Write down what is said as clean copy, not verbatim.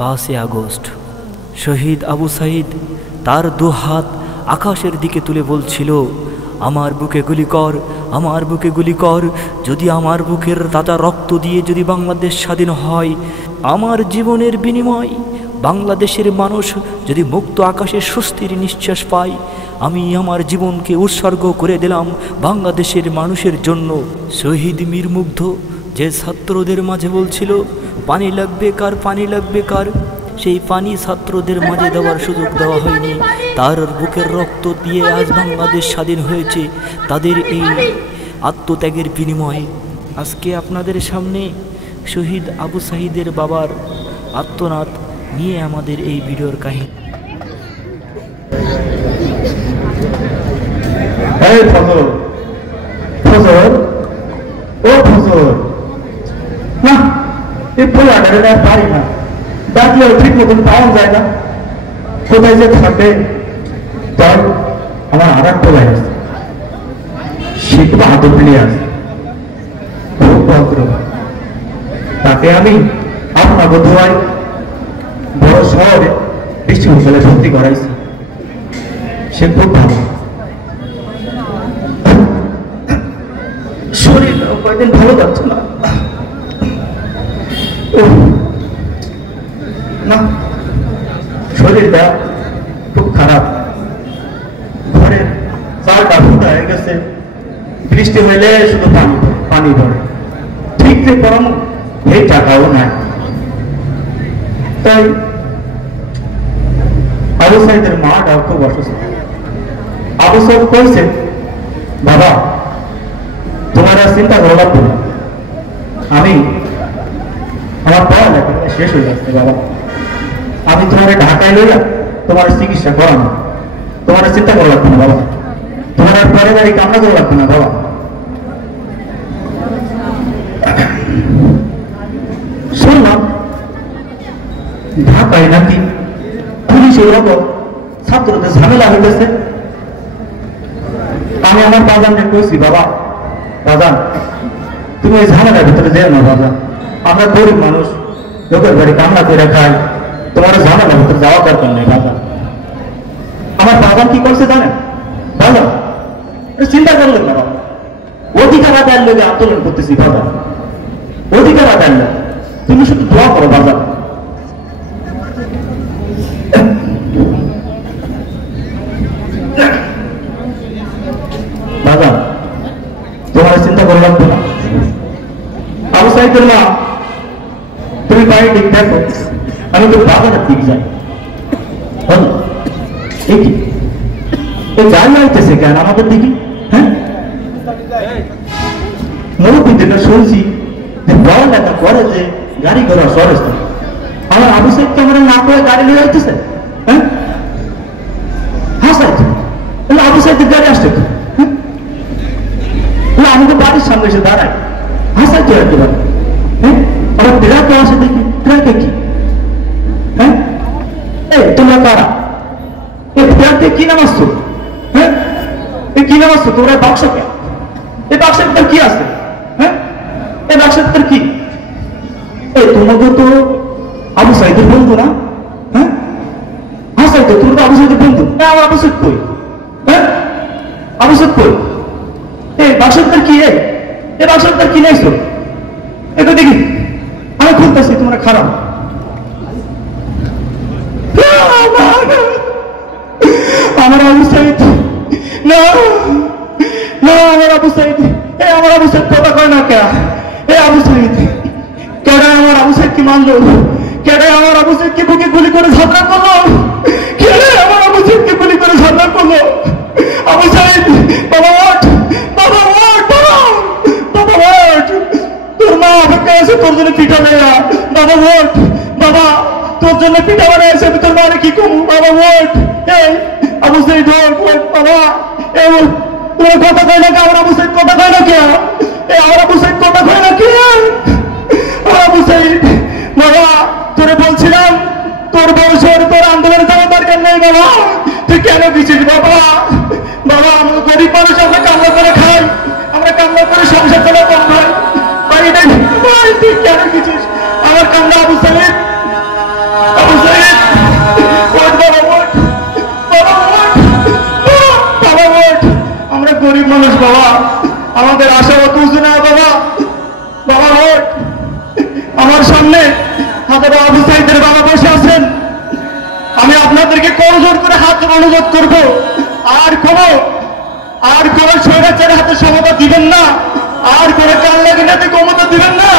5 August শহীদ আবু সাঈদ তার দু হাত আকাশের দিকে তুলে বলছিল, আমার বুকে গুলি কর, আমার বুকে গুলি কর। যদি আমার বুকের তাজা রক্ত দিয়ে যদি বাংলাদেশ স্বাধীন হয়, আমার জীবনের বিনিময় বাংলাদেশের মানুষ যদি মুক্ত আকাশে স্বস্তির নিঃশ্বাস পায়, আমি আমার জীবনকে উৎসর্গ করে দিলাম বাংলাদেশের মানুষের জন্য। শহীদ মীর মুগ্ধ যে ছাত্রদের মাঝে বলছিল পানি লাগবে কার, পানি লাগবে কার, সেই পানি ছাত্রদের মাঝে দেওয়ার সুযোগ দেওয়া হয়নি। তার বুকের রক্ত দিয়ে আজ বাংলাদেশ স্বাধীন হয়েছে। তাদের এই আত্মত্যাগের বিনিময়ে আজকে আপনাদের সামনে শহীদ আবু সাঈদের বাবার আত্মনাদ নিয়ে আমাদের এই ভিডিওর কাহিনী। ডাকলেও ঠিক মতন পাওয়া যায় না, কোথায় যে থাকে। তাই আমার আর এক বলে আসছে, সে খুব আদর প্রিয় আছে, খুব ভদ্র। তাকে আমি আপনার বোধহয় বড় শহরে বিশ্ববিদ্যালয়ে ভর্তি করাইছি। সে খুব ভালো, শরীর কয়েকদিন ভালো যাচ্ছে না। না, শরীরটা খুব খারাপ। ঘরের চালটা ফুটা হয়ে গেছে, বৃষ্টি হইলে শুধু পানি পানি পড়ে, ঠিক যে গরম এই টাকাও নাই। তাই আবু সাঈদের মাটাও খুব অসুস্থ। আবু সাঈদ কইছে, বাবা তোমার আর চিন্তা করা লাগবে না, আমি আমার পড়ালেখা শেষ হয়ে যাচ্ছে বাবা, আমি তোমার ঢাকায় লইয়া তোমার চিকিৎসা করানো, তোমার চিন্তা করা লাগবে না বাবা, তোমার আর পরে বাড়ি কামনা করা লাগবে না বাবা। শুনলাম ঢাকায় নাকি পুলিশের রকম ছাত্রদের ঝামেলা হইতেছে। আমি আমার বাজানকে কইছি, বাবা বাজান তুমি এই ঝামেলার ভিতরে যেও না বাবা, আমরা গরিব মানুষ, লোকের বাড়ি কামনা করে খাই, তোমার ঝামেলার ভিতরে যাওয়া দরকার নেই বাবা। আমার বাজান কি করছে জানেন বাবা? চিন্তা করলেন না বাবা, অধিকার আদায়ের লোকে আন্দোলন করতেছি বাবা, অধিকার আদায়ের লোক, তুমি শুধু দোয়া করো বাবা। বাবা তোমার চিন্তা করা লাগবে না। আবু সাঈদের মা তুমি বাড়ির দিক দেখো, আমি তো বাজারের দিক যাই। গাড়ি আইতেছে কেন আমাদের দিকে? হ্যাঁ, মুরব্বী থেকে শুনছি যে পড়ালেখা করে যে গাড়ি ঘোড়া সরস, আমার আবু সাঈদ ক্যামেরা না করে গাড়ি নিয়ে আইতেছে। হ্যাঁ, হ্যাঁ সাইড আবু সাঈদের গাড়ি আসছে তো, আমি তো বাড়ির সামনে এসে দাঁড়াই, হাসাই তো একেবারে। হ্যাঁ, আমার ট্রাকে আসে দেখি, ট্রাকে কি? হ্যাঁ, এই তোমরা কারা? এই ট্রাকে কি নাম আসছো? হ্যাঁ, এই কি নাম আসছো তোমরা? বাক্স কে? এই বাক্সের ভিতর কি আছে? হ্যাঁ, এই বাক্সের ভিতর কি? এই তোমাকে তো আবু সাঈদের বন্ধু না? হ্যাঁ, হাসাই তো তোমরা আবু সাঈদের বন্ধু না? আমার আবু সাঈদ কই? হ্যাঁ, আবু সাঈদ কই? এই বাক্সটার কি? এই বাক্সটার কি নাইছো? এটা দেখি, আমি খুলতেছি, তোমরা খারাপ। আমার আবু সাঈদ না, না আমার আবু সাঈদ, এই আমার আবু সাঈদ কথা কয় না কে? এই আবু সাঈদ কেডা? আমার আবু সাঈদ কি মানলো? কেডা আমার আবু সাঈদ কি বুকে গুলি করে ঝগড়া করলো? কেডা আমার আবু সাঈদ কি গুলি করে ঝগড়া করলো? আবু সাঈদ বাবা ওঠ, বাবা ওঠ, বাবা বাবা ওঠ, তোর মা অপেক্ষা আছে তোর জন্য পিঠা নেয়া। বাবা ওঠ, বাবা তোর জন্য পিঠা বানায় আছে, তোর মারে কি কমু? বাবা ওঠ, এই আবু সাঈদ ওঠ বাবা। এই তোর কথা কয় না কে? আমার আবু সাঈদ কথা কয় না কে? এই আমার আবু সাঈদ কথা কয় না কে? আবু সাঈদ বাবা, তোরে বলছিলাম তোর বয়সের তোর আন্দোলনে যাওয়ার দরকার নেই বাবা, তুই কেন দিছিস বাবা? বাবা আমরা গরিব মানুষ, আমরা কামলা করে খাই, আমরা কামলা করে সংসার চালা কম খাই, বাড়ি নেই। তুই কেন দিছিস আমার কামলা? আবু সাঈদ আমাদের আশাবাদ বুঝে না বাবা। বাবা ভোট, আমার সামনে হাজার আবু সাইদের বাবা বসে আছেন। আমি আপনাদেরকে করজোর করে হাত অনুরোধ করব, আর কোন স্বৈরাচারের হাতে ক্ষমতা দিবেন না, আর কোন কাল্লাগিনাতে ক্ষমতা দিবেন না।